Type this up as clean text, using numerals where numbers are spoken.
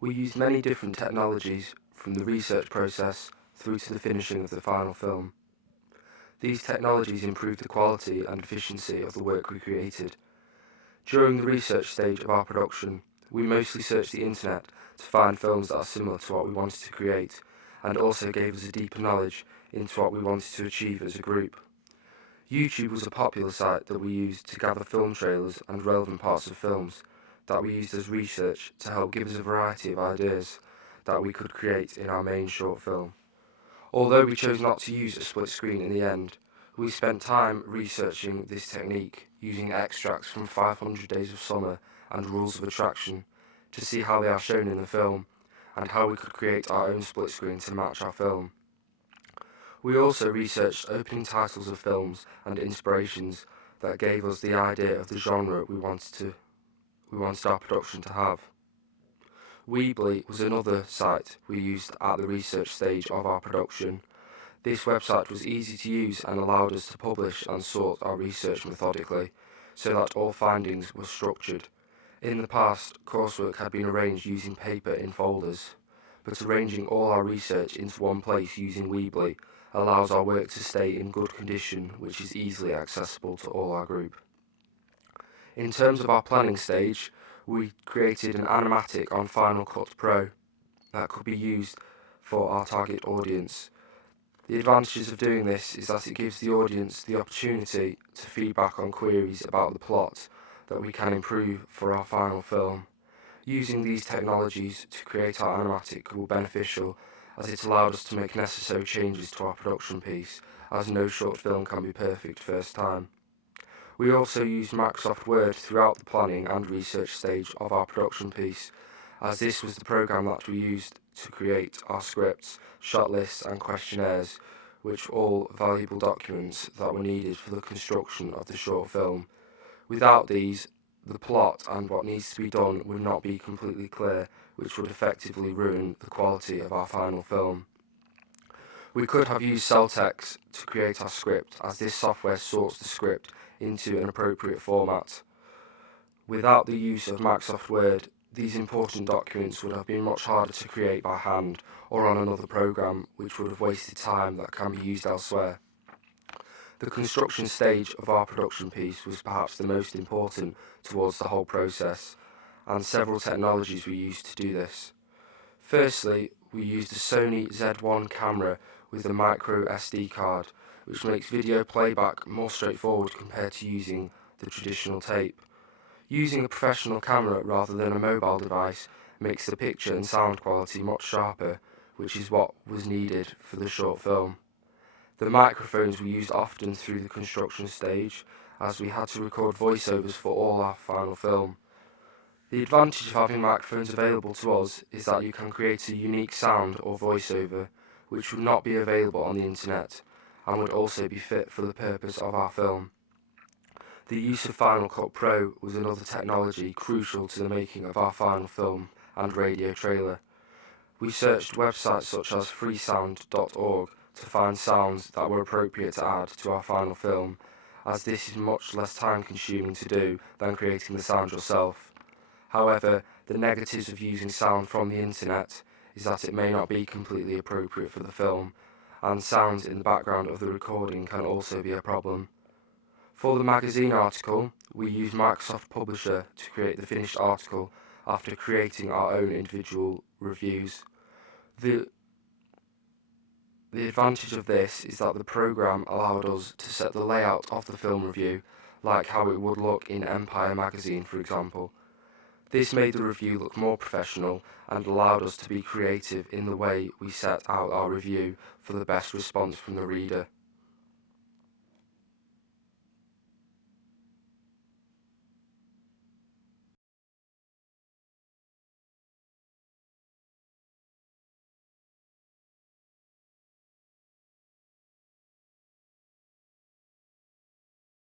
We used many different technologies from the research process through to the finishing of the final film. These technologies improved the quality and efficiency of the work we created. During the research stage of our production, we mostly searched the internet to find films that are similar to what we wanted to create, and also gave us a deeper knowledge into what we wanted to achieve as a group. YouTube was a popular site that we used to gather film trailers and relevant parts of films that we used as research to help give us a variety of ideas that we could create in our main short film. Although we chose not to use a split screen in the end, we spent time researching this technique using extracts from 500 Days of Summer and Rules of Attraction to see how they are shown in the film and how we could create our own split screen to match our film. We also researched opening titles of films and inspirations that gave us the idea of the genre we wanted our production to have. Weebly was another site we used at the research stage of our production. This website was easy to use and allowed us to publish and sort our research methodically, so that all findings were structured. In the past, coursework had been arranged using paper in folders, but arranging all our research into one place using Weebly allows our work to stay in good condition, which is easily accessible to all our group. In terms of our planning stage, we created an animatic on Final Cut Pro that could be used for our target audience. The advantages of doing this is that it gives the audience the opportunity to feedback on queries about the plot that we can improve for our final film. Using these technologies to create our animatic were beneficial, as it allowed us to make necessary changes to our production piece, as no short film can be perfect first time. We also used Microsoft Word throughout the planning and research stage of our production piece, as this was the program that we used to create our scripts, shot lists and questionnaires, which were all valuable documents that were needed for the construction of the short film. Without these, the plot and what needs to be done would not be completely clear, which would effectively ruin the quality of our final film. We could have used Celtx to create our script, as this software sorts the script into an appropriate format. Without the use of Microsoft Word, these important documents would have been much harder to create by hand or on another program, which would have wasted time that can be used elsewhere. The construction stage of our production piece was perhaps the most important towards the whole process, and several technologies were used to do this. Firstly, we used a Sony Z1 camera with a micro SD card, which makes video playback more straightforward compared to using the traditional tape. Using a professional camera rather than a mobile device makes the picture and sound quality much sharper, which is what was needed for the short film. The microphones were used often through the construction stage, as we had to record voiceovers for all our final film. The advantage of having microphones available to us is that you can create a unique sound or voiceover, which would not be available on the internet, and would also be fit for the purpose of our film. The use of Final Cut Pro was another technology crucial to the making of our final film and radio trailer. We searched websites such as freesound.org to find sounds that were appropriate to add to our final film, as this is much less time consuming to do than creating the sound yourself. However, the negatives of using sound from the internet is that it may not be completely appropriate for the film, and sounds in the background of the recording can also be a problem. For the magazine article, we used Microsoft Publisher to create the finished article after creating our own individual reviews. The advantage of this is that the program allowed us to set the layout of the film review, like how it would look in Empire magazine, for example. This made the review look more professional and allowed us to be creative in the way we set out our review for the best response from the reader.